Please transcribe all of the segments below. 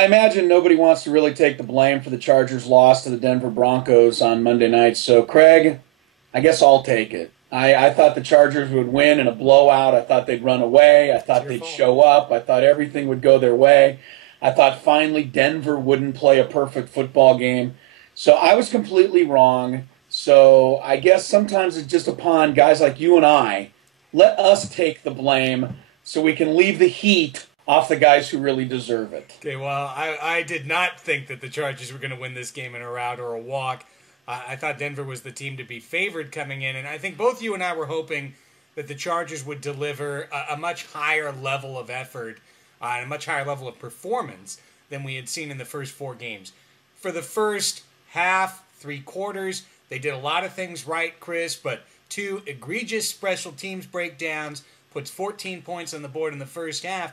I imagine nobody wants to really take the blame for the Chargers' loss to the Denver Broncos on Monday night. So, Craig, I guess I'll take it. I thought the Chargers would win in a blowout. I thought they'd run away. I thought they'd show up. I thought everything would go their way. I thought finally Denver wouldn't play a perfect football game. So I was completely wrong. So I guess sometimes it's just upon guys like you and I, let us take the blame so we can leave the heat off the guys who really deserve it. Okay, well, I did not think that the Chargers were going to win this game in a rout or a walk. I thought Denver was the team to be favored coming in, and I think both you and I were hoping that the Chargers would deliver a much higher level of effort and a much higher level of performance than we had seen in the first 4 games. For the first half, 3 quarters, they did a lot of things right, Chris, but 2 egregious special teams breakdowns, puts 14 points on the board in the first half.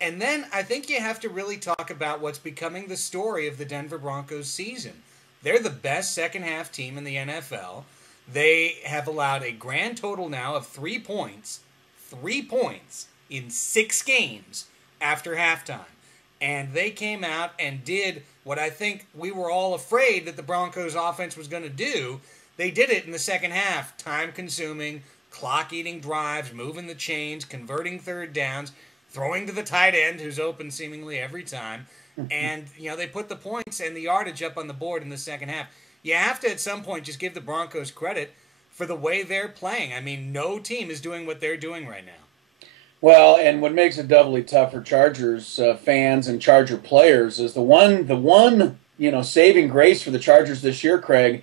And then I think you have to really talk about what's becoming the story of the Denver Broncos season. They're the best second-half team in the NFL. They have allowed a grand total now of 3 points in 6 games after halftime. And they came out and did what I think we were all afraid that the Broncos offense was going to do. They did it in the second half, time-consuming, clock-eating drives, moving the chains, converting third downs, throwing to the tight end, who's open seemingly every time. And, they put the points and the yardage up on the board in the second half. You have to, at some point, just give the Broncos credit for the way they're playing. I mean, no team is doing what they're doing right now. Well, and what makes it doubly tough for Chargers fans and Charger players is the one saving grace for the Chargers this year, Craig,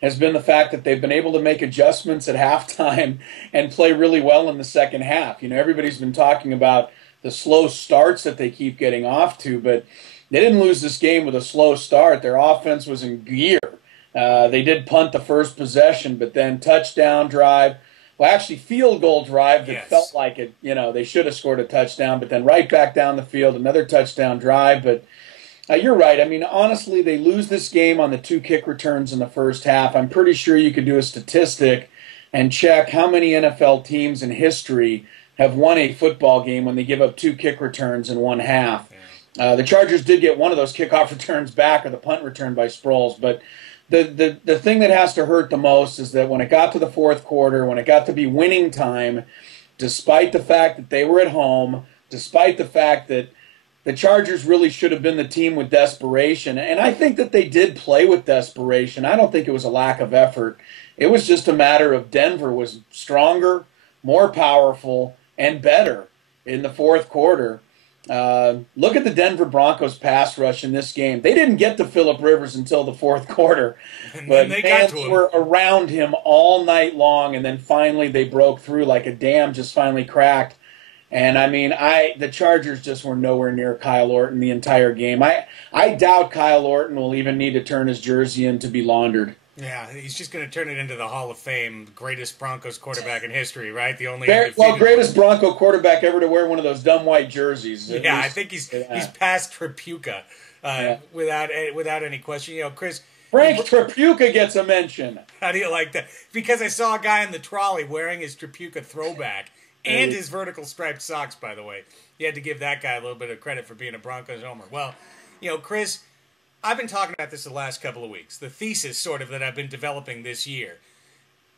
has been the fact that they've been able to make adjustments at halftime and play really well in the second half. Everybody's been talking about the slow starts that they keep getting off to, but they didn't lose this game with a slow start. Their offense was in gear. They did punt the first possession, but then touchdown drive. Well, actually, field goal drive that felt like it. They should have scored a touchdown, but then right back down the field, another touchdown drive. But you're right. I mean, honestly, they lose this game on the 2 kick returns in the first half. I'm pretty sure you could do a statistic and check how many NFL teams in history have won a football game when they give up 2 kick returns in one half. The Chargers did get one of those kickoff returns back, or the punt return by Sproles, but the thing that has to hurt the most is that when it got to the fourth quarter, when it got to be winning time, despite the fact that they were at home, despite the fact that the Chargers really should have been the team with desperation, and I think that they did play with desperation. I don't think it was a lack of effort. It was just a matter of Denver was stronger, more powerful, and better in the fourth quarter. Look at the Denver Broncos pass rush in this game. They didn't get to Phillip Rivers until the fourth quarter, but fans were around him all night long, and then finally they broke through like a dam just finally cracked. And I mean, the Chargers just were nowhere near Kyle Orton the entire game. I doubt Kyle Orton will even need to turn his jersey in to be laundered. Yeah, he's just going to turn it into the Hall of Fame, greatest Broncos quarterback in history, right? The only greatest Bronco quarterback ever to wear one of those dumb white jerseys. Yeah, I think he's past Tripucka without any question. Chris, Frank Tripucka gets a mention. How do you like that? Because I saw a guy in the trolley wearing his Tripucka throwback and his vertical striped socks. By the way, you had to give that guy a little bit of credit for being a Broncos homer. Well, Chris, I've been talking about this the last couple of weeks, the thesis sort of that I've been developing this year,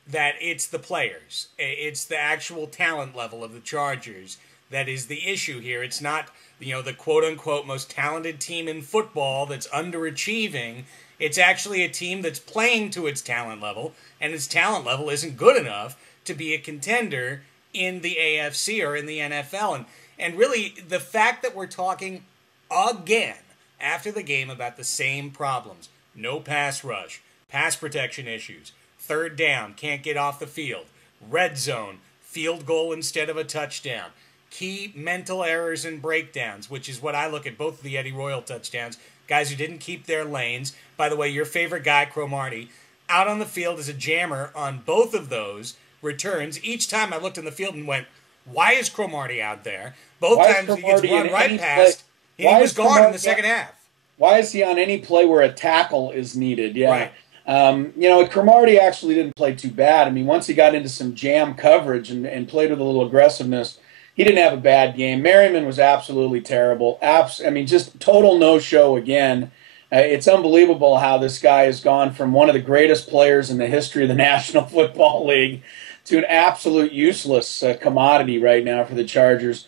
that it's the players, it's the actual talent level of the Chargers that is the issue here. It's not, the quote-unquote most talented team in football that's underachieving. It's actually a team that's playing to its talent level, and its talent level isn't good enough to be a contender in the AFC or in the NFL. And really, the fact that we're talking again after the game about the same problems. No pass rush, pass protection issues, third down, can't get off the field, red zone, field goal instead of a touchdown, key mental errors and breakdowns, which is what I look at both of the Eddie Royal touchdowns, guys who didn't keep their lanes. By the way, your favorite guy, Cromartie, out on the field as a jammer on both of those returns. Each time I looked in the field and went, why is Cromartie out there? Both times he gets run right past. He was gone in the second half. Why is he on any play where a tackle is needed? Yeah. Right. Cromartie actually didn't play too bad. I mean, once he got into some jam coverage and played with a little aggressiveness, he didn't have a bad game. Merriman was absolutely terrible. I mean, just total no-show again. It's unbelievable how this guy has gone from one of the greatest players in the history of the National Football League to an absolute useless commodity right now for the Chargers.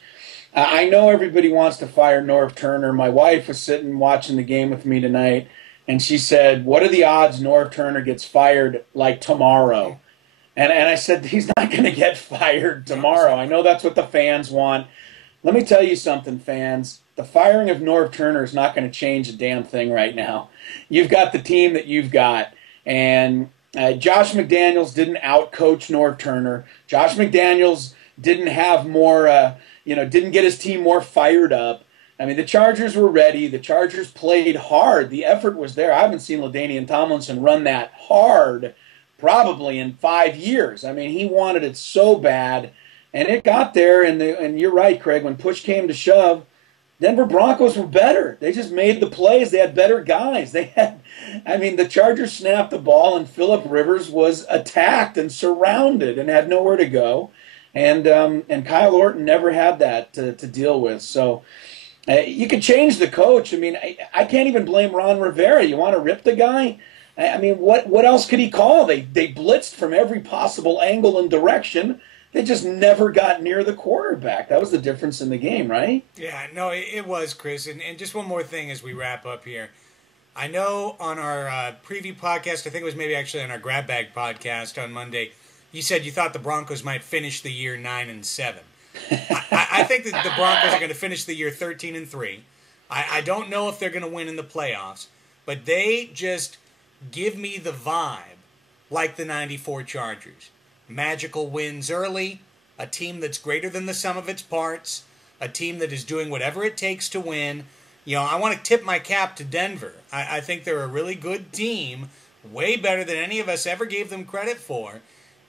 I know everybody wants to fire Norv Turner. My wife was sitting watching the game with me tonight, and she said, what are the odds Norv Turner gets fired like tomorrow? And I said, he's not going to get fired tomorrow. I know that's what the fans want. Let me tell you something, fans. The firing of Norv Turner is not going to change a damn thing right now. You've got the team that you've got. And Josh McDaniels didn't out-coach Norv Turner. Josh McDaniels didn't have more, didn't get his team more fired up. I mean, the Chargers were ready. The Chargers played hard. The effort was there. I haven't seen LaDainian Tomlinson run that hard probably in 5 years. I mean, he wanted it so bad, and it got there. And you're right, Craig. When push came to shove, Denver Broncos were better. They just made the plays. They had better guys. The Chargers snapped the ball, and Phillip Rivers was attacked and surrounded and had nowhere to go. And Kyle Orton never had that to deal with. So you could change the coach. I mean, I can't even blame Ron Rivera. You want to rip the guy? I mean, what else could he call? They blitzed from every possible angle and direction. They just never got near the quarterback. That was the difference in the game, right? Yeah, no, it was, Chris. And just one more thing as we wrap up here. I know on our preview podcast, I think it was maybe actually on our Grab Bag podcast on Monday, you said you thought the Broncos might finish the year 9-7. I think that the Broncos are going to finish the year 13-3. I don't know if they're going to win in the playoffs, but they just give me the vibe like the 94 Chargers. Magical wins early, a team that's greater than the sum of its parts, a team that is doing whatever it takes to win. I want to tip my cap to Denver. I think they're a really good team, way better than any of us ever gave them credit for.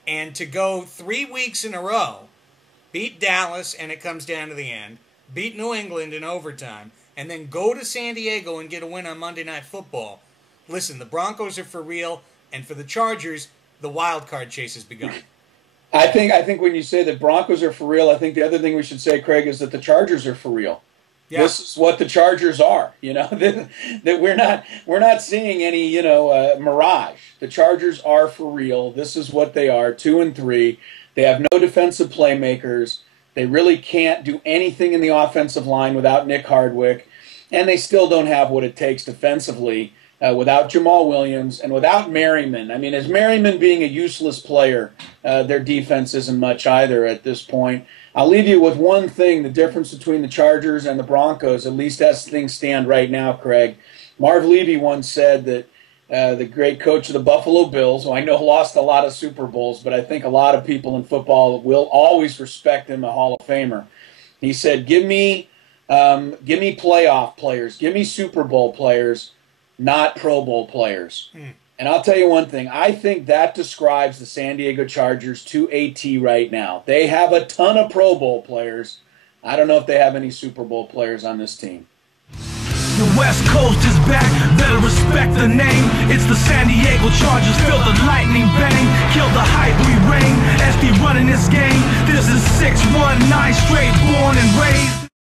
And to go 3 weeks in a row, beat Dallas, and it comes down to the end, beat New England in overtime, and then go to San Diego and get a win on Monday Night Football. Listen, the Broncos are for real, and for the Chargers, the wild card chase has begun. I think when you say that Broncos are for real, I think the other thing we should say, Craig, is that the Chargers are for real. Yeah. This is what the Chargers are. That we're not seeing any mirage. The Chargers are for real. This is what they are. 2-3. They have no defensive playmakers. They really can't do anything in the offensive line without Nick Hardwick, and they still don't have what it takes defensively without Jamal Williams and without Merriman. I mean, as Merriman being a useless player, their defense isn't much either at this point. I'll leave you with one thing, the difference between the Chargers and the Broncos, at least as things stand right now, Craig. Marv Levy once said that the great coach of the Buffalo Bills, who I know lost a lot of Super Bowls, but I think a lot of people in football will always respect him, a Hall of Famer. He said, give me playoff players, give me Super Bowl players, not Pro Bowl players. And I'll tell you one thing. I think that describes the San Diego Chargers to a T right now. They have a ton of Pro Bowl players. I don't know if they have any Super Bowl players on this team. The West Coast is back, better respect the name. It's the San Diego Chargers, feel the lightning bang. Kill the hype, we reign, SD running this game. This is 619, straight born and